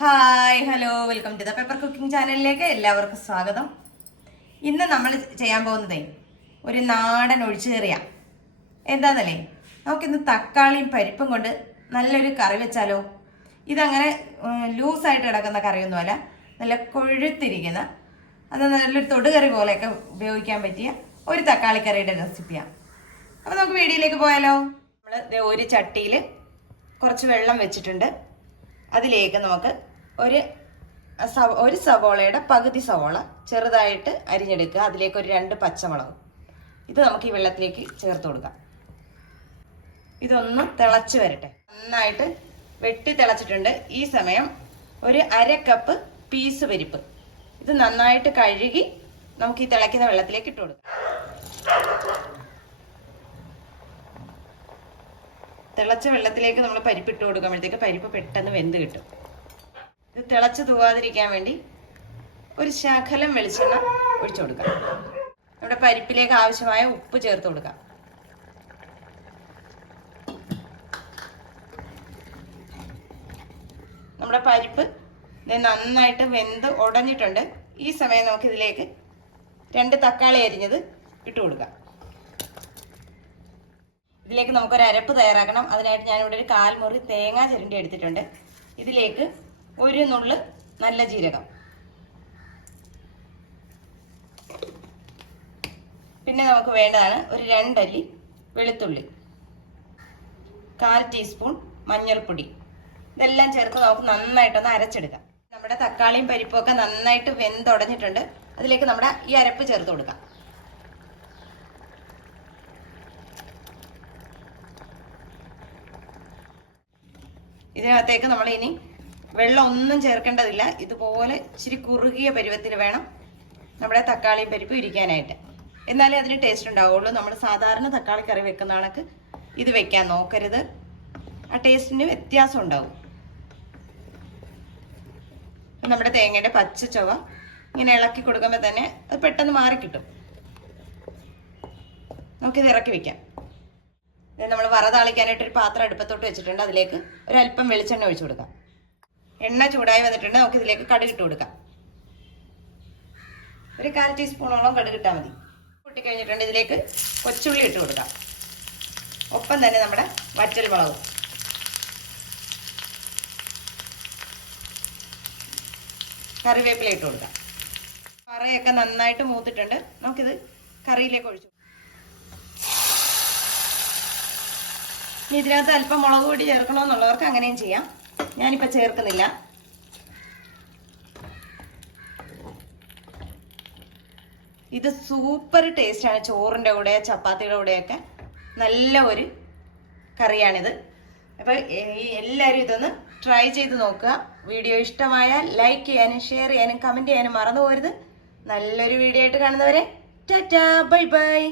Hi hello welcome to the paper cooking ചാനലിലേക്ക് എല്ലാവർക്കും സ്വാഗതം. ഇന്ന് നമ്മൾ ചെയ്യാൻ പോകുന്നതേ ഒരു നാടൻ ഒഴിച്ചുകറിയ എന്താന്നല്ലേ? നമുക്കിന്ന് തക്കാളിയും പരിപ്പും കൊണ്ട് നല്ലൊരു കറി വെച്ചാലോ? ഇതങ്ങനെ ലൂസായിട്ട് കിടക്കുന്ന കറിയൊന്നുമല്ല നല്ല കൊഴുത്തിരിക്കുന്ന അത് നല്ലൊരു തൊടുകറി പോലെയൊക്കെ ഉപയോഗിക്കാൻ പറ്റിയ ഒരു തക്കാളിക്കറിയുടെ റെസിപ്പിയാണ് അപ്പോൾ നമുക്ക് വീഡിയോയിലേക്ക് പോയാലോ? നമ്മൾ ഒരു ചട്ടിയിൽ കുറച്ച് വെള്ളം വെച്ചിട്ടുണ്ട്. അതിലേക്ക് നമുക്ക് ഒരു ഒരു സവോളയുടെ പകുതി സവോള ചെറുതായിട്ട് അരിഞ്ഞെടുക്കുക. അതിലേക്ക് ഒരു രണ്ട് പച്ചമുളകും. ഇത് നമുക്ക് ഈ വെള്ളത്തിലേക്ക് ചേർത്ത് കൊടുക്കാം. ഇതൊന്ന് തിളച്ച് വരട്ടെ. നന്നായിട്ട് വെട്ടി തിളച്ചിട്ടുണ്ട്. ഈ സമയം ഒരു അര കപ്പ് പീസ് പരിപ്പ്. ഇത് നന്നായിട്ട് കഴുകി നമുക്ക് ഈ തിളയ്ക്കുന്ന വെള്ളത്തിലേക്ക് ഇട്ട് കൊടുക്കാം. തിളച്ച വെള്ളത്തിലേക്ക് നമ്മൾ പരിപ്പ് ഇട്ട് കൊടുക്കുമ്പോഴത്തേക്ക് പരിപ്പ് പെട്ടെന്ന് വെന്ത് കിട്ടും. തിളച്ച് തൂവാതിരിക്കാൻ വേണ്ടി ഒരു ശകലം വെളിച്ചെണ്ണ ഒഴിച്ചു കൊടുക്കാം. നമ്മുടെ പരിപ്പിലേക്ക് ആവശ്യമായ ഉപ്പ് ചേർത്ത് കൊടുക്കാം. നമ്മുടെ പരിപ്പ് നന്നായിട്ട് വെന്ത് ഉടഞ്ഞിട്ടുണ്ട്. ഈ സമയം നമുക്ക് ഇതിലേക്ക് രണ്ട് തക്കാളി അരിഞ്ഞത് ഇട്ട് കൊടുക്കാം. ഇതിലേക്ക് നമുക്കൊരു അരപ്പ് തയ്യാറാക്കണം. അതിനായിട്ട് ഞാനിവിടെ ഒരു കാൽമുറി തേങ്ങ ചിരണ്ടി എടുത്തിട്ടുണ്ട്. ഇതിലേക്ക് ഒരു നുള്ള് നല്ല ജീരകം. പിന്നെ നമുക്ക് വേണ്ടതാണ് ഒരു രണ്ടല്ലി വെളുത്തുള്ളി. കാൽ ടീസ്പൂൺ മഞ്ഞൾപ്പൊടി. ഇതെല്ലാം ചേർത്ത് നമുക്ക് നന്നായിട്ടൊന്ന് അരച്ചെടുക്കാം. നമ്മുടെ തക്കാളിയും പരിപ്പും ഒക്കെ നന്നായിട്ട് വെന്തുടഞ്ഞിട്ടുണ്ട്. അതിലേക്ക് നമ്മുടെ ഈ അരപ്പ് ചേർത്ത് കൊടുക്കാം. ഇതിനകത്തേക്ക് നമ്മൾ ഇനി വെള്ളം ഒന്നും ചേർക്കേണ്ടതില്ല. ഇതുപോലെ ഇച്ചിരി കുറുകിയ പരുവത്തിൽ വേണം നമ്മുടെ തക്കാളിയും പരിപ്പും ഇരിക്കാനായിട്ട്. എന്നാലേ അതിന് ടേസ്റ്റ് ഉണ്ടാവുള്ളൂ. നമ്മൾ സാധാരണ തക്കാളി കറി വെക്കുന്ന കണക്ക് ഇത് വെക്കാൻ നോക്കരുത്. ആ ടേസ്റ്റിന് വ്യത്യാസം ഉണ്ടാവും. നമ്മുടെ തേങ്ങയുടെ പച്ച ചുവ ഇങ്ങനെ ഇളക്കി കൊടുക്കുമ്പോൾ തന്നെ അത് പെട്ടെന്ന് മാറിക്കിട്ടും നമുക്കിത് ഇറക്കി വെക്കാം. നമ്മൾ വറ താളിക്കാനായിട്ട് ഒരു പാത്രം അടുപ്പത്തോട്ട് വെച്ചിട്ടുണ്ട്. അതിലേക്ക് ഒരല്പം വെളിച്ചെണ്ണ ഒഴിച്ചു കൊടുക്കാം. എണ്ണ ചൂടായി വന്നിട്ടുണ്ട് നമുക്ക് ഇതിലേക്ക് കടുക് ഇട്ട് കൊടുക്കാം. ഒരു കാൽ ടീസ്പൂണോളം കടുക് ഇട്ടാൽ മതി. കൂട്ടിക്കഴിഞ്ഞിട്ടുണ്ട് ഇതിലേക്ക് കൊച്ചുള്ളി ഇട്ട് കൊടുക്കാം. ഒപ്പം തന്നെ നമ്മുടെ വറ്റൽ മുളകും. കറിവേപ്പില ഇട്ട് കൊടുക്കാം. വറയൊക്കെ നന്നായിട്ട് മൂത്തിട്ടുണ്ട്. നമുക്കിത് കറിയിലേക്ക് ഒഴിച്ചു ഇനി ഇതിനകത്ത് അല്പം മുളക് പൊടി ചേർക്കണമെന്നുള്ളവർക്ക് അങ്ങനെയും ചെയ്യാം. ഞാനിപ്പോൾ ചേർക്കുന്നില്ല. ഇത് സൂപ്പർ ടേസ്റ്റാണ് ചോറിന്റെ കൂടെ ചപ്പാത്തിയുടെ കൂടെയൊക്കെ. നല്ല ഒരു കറിയാണിത്. അപ്പോൾ ഈ എല്ലാവരും ഇതൊന്ന് ട്രൈ ചെയ്ത് നോക്കുക. വീഡിയോ ഇഷ്ടമായാൽ ലൈക്ക് ചെയ്യാനും ഷെയർ ചെയ്യാനും കമന്റ് ചെയ്യാനും മറന്നു പോരുത് നല്ലൊരു വീഡിയോ ആയിട്ട് കാണുന്നവരെ ടാറ്റാ ബൈ ബൈ